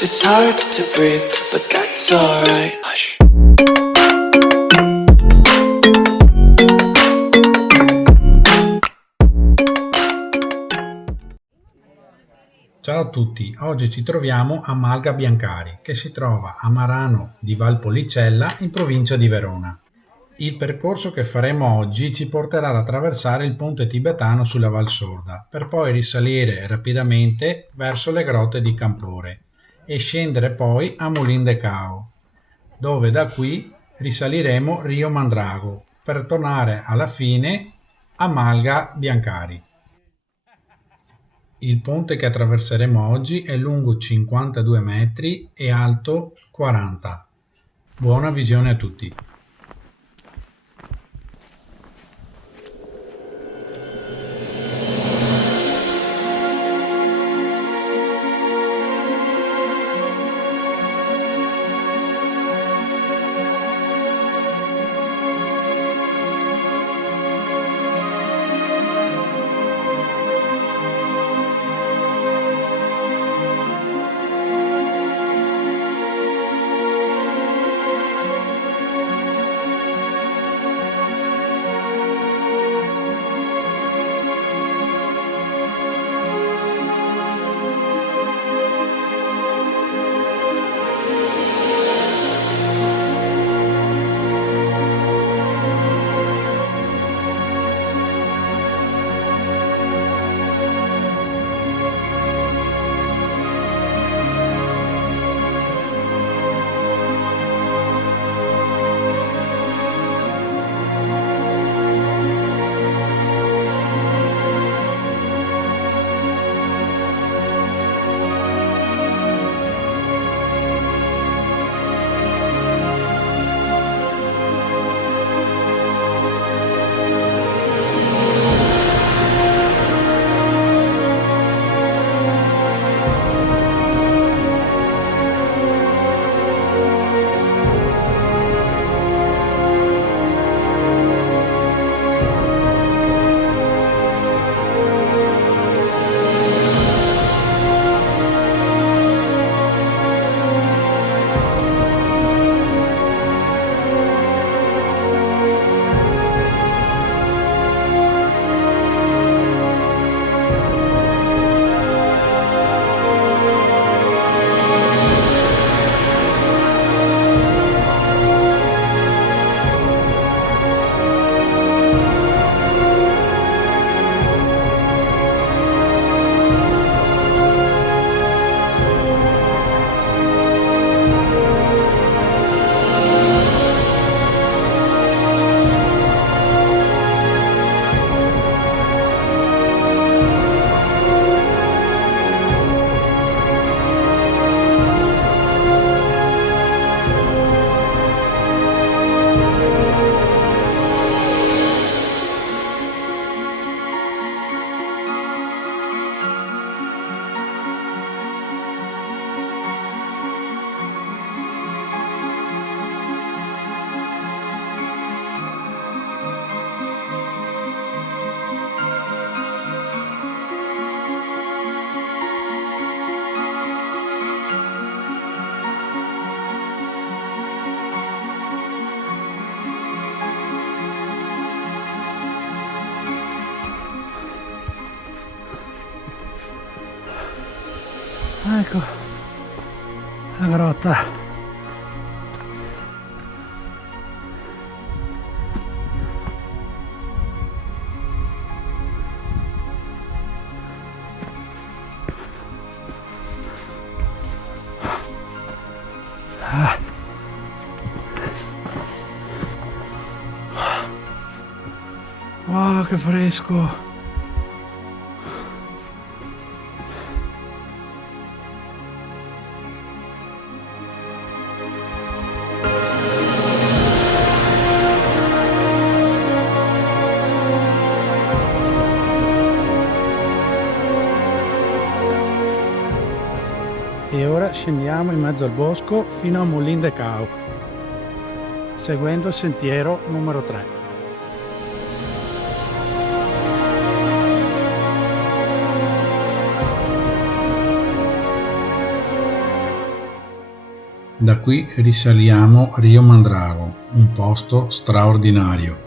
It's hard to breathe, but that's alright. Hush. Ciao a tutti, oggi ci troviamo a Malga Biancari, che si trova a Marano di Valpolicella in provincia di Verona. Il percorso che faremo oggi ci porterà ad attraversare il ponte tibetano sulla Val Sorda, per poi risalire rapidamente verso le grotte di Campore e scendere poi a Molin de Cao, dove da qui risaliremo Rio Mandrago, per tornare alla fine a Malga Biancari. Il ponte che attraverseremo oggi è lungo 52 metri e alto 40. Buona visione a tutti! Ecco la grotta. Wow, che fresco! E ora scendiamo in mezzo al bosco fino a Molin de Cao, seguendo il sentiero numero 3. Da qui risaliamo Rio Mandrago, un posto straordinario.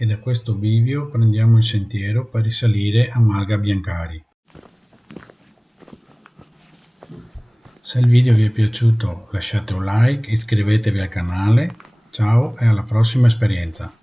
E da questo bivio prendiamo il sentiero per risalire a Malga Biancari. Se il video vi è piaciuto lasciate un like, iscrivetevi al canale. Ciao e alla prossima esperienza!